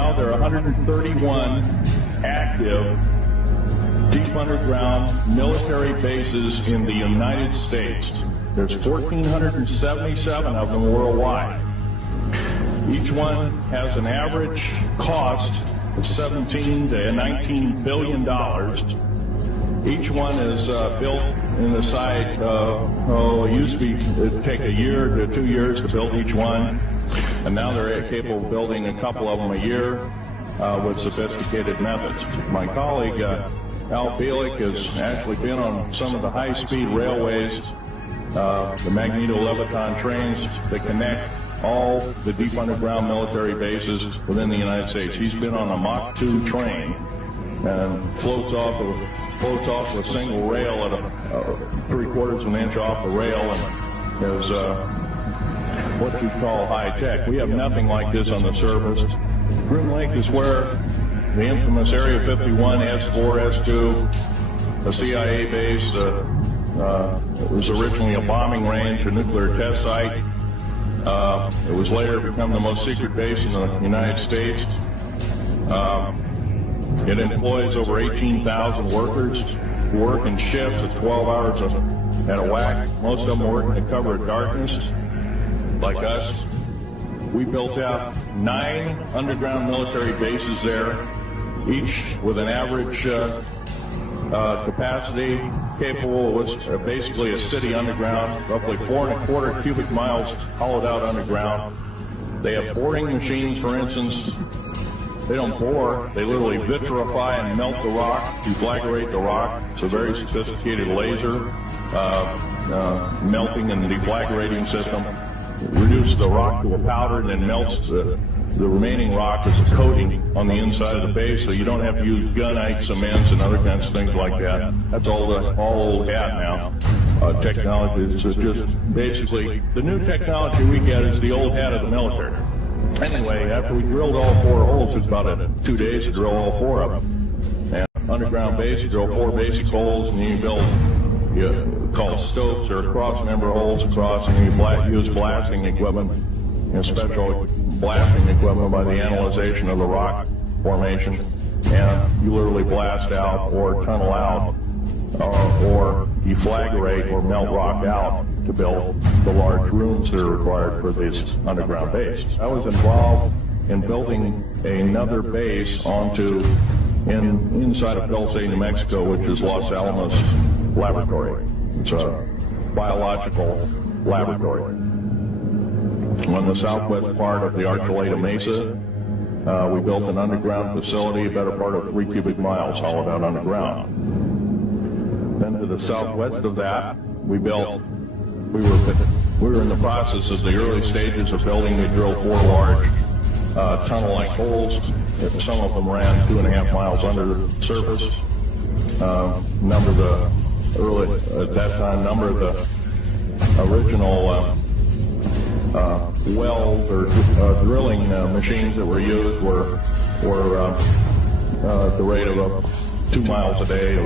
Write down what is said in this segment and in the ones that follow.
now there are 131 active deep underground military bases in the United States. There's 1,477 of them worldwide. Each one has an average cost of $17 to $19 billion. Each one is built in the site, it used to be, it'd take a year to 2 years to build each one, and now they're capable of building a couple of them a year with sophisticated methods. My colleague, Al Bielik, has actually been on some of the high-speed railways, the magneto-leviton trains that connect all the deep underground military bases within the United States. He's been on a Mach 2 train and floats off a single rail at a 3/4 of an inch off the rail, and is what you call high tech. We have nothing like this on the surface. Groom Lake is where the infamous Area 51, S4, S2, a CIA base. It was originally a bombing range, a nuclear test site. It was later become the most secret base in the United States. It employs over 18,000 workers who work in shifts at 12 hours at a whack. Most of them work in the cover of darkness, like us. We built out 9 underground military bases there, each with an average capacity capable of basically a city underground, roughly 4¼ cubic miles hollowed out underground. They have boring machines, for instance. They don't bore, they literally vitrify and melt the rock, deflagrate the rock. It's a very sophisticated laser melting and deflagrating system. Reduces the rock to a powder and then melts the remaining rock as a coating on the inside of the base, so you don't have to use gunite cements and other kinds of things like that. That's all old hat now. Technology is just basically, the new technology we get is the old hat of the military. Anyway, after we drilled all 4 holes, it was about 2 days to drill all 4 of them. And underground base, you drill 4 basic holes, and you build, called stopes or cross-member holes across, and you use blasting equipment, special blasting equipment by the analyzation of the rock formation, and you literally blast out or tunnel out or deflagrate or melt rock out to build the large rooms that are required for this underground base. I was involved in building another base inside of Dulce, New Mexico, which is Los Alamos Laboratory. It's a biological laboratory. On the southwest part of the Archuleta Mesa, we built an underground facility, a better part of 3 cubic miles hollowed out underground. Then to the southwest of that, we were in the process of the early stages of building. We drilled 4 large tunnel-like holes. Some of them ran 2.5 miles under the surface. Number of the original wells or drilling machines that were used were at the rate of 2 miles a day.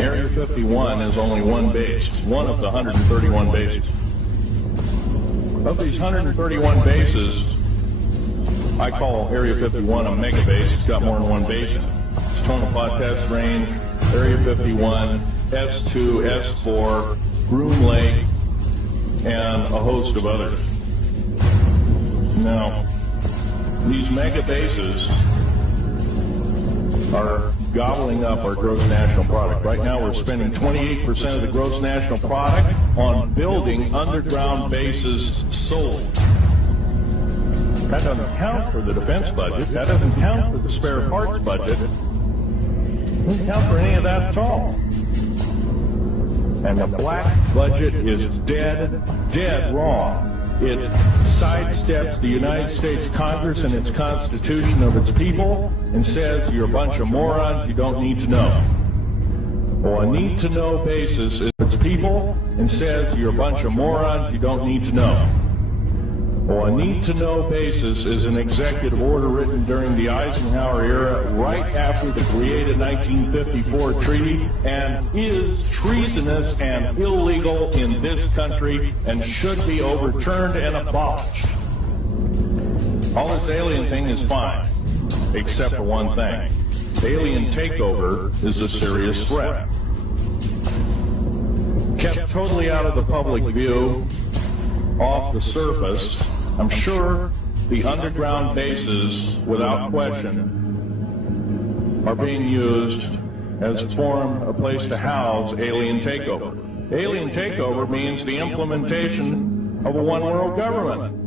Area 51 is only one base, one of the 131 bases. Of these 131 bases, I call Area 51 a mega base. It's got more than one base in it. It's Tonopah Test Range, Area 51, S2, S4, Groom Lake, and a host of others. Now, these mega bases are gobbling up our gross national product. Right now we're spending 28% of the gross national product on building underground bases solely. That doesn't count for the defense budget. That doesn't count for the spare parts budget. It doesn't count for any of that at all. And the black budget is dead wrong. It sidesteps the United States Congress and its Constitution of its people and says you're a bunch of morons you don't need to know. Well, a need-to-know basis is its people and says you're a bunch of morons you don't need to know. Well, a need-to-know basis is an executive order written during the Eisenhower era, right after the created 1954 treaty, and is treasonous and illegal in this country and should be overturned and abolished. All this alien thing is fine, except for one thing. Alien takeover is a serious threat. Kept totally out of the public view, off the surface, I'm sure the underground bases, without question, are being used as a place to house alien takeover. Alien takeover means the implementation of a one-world government.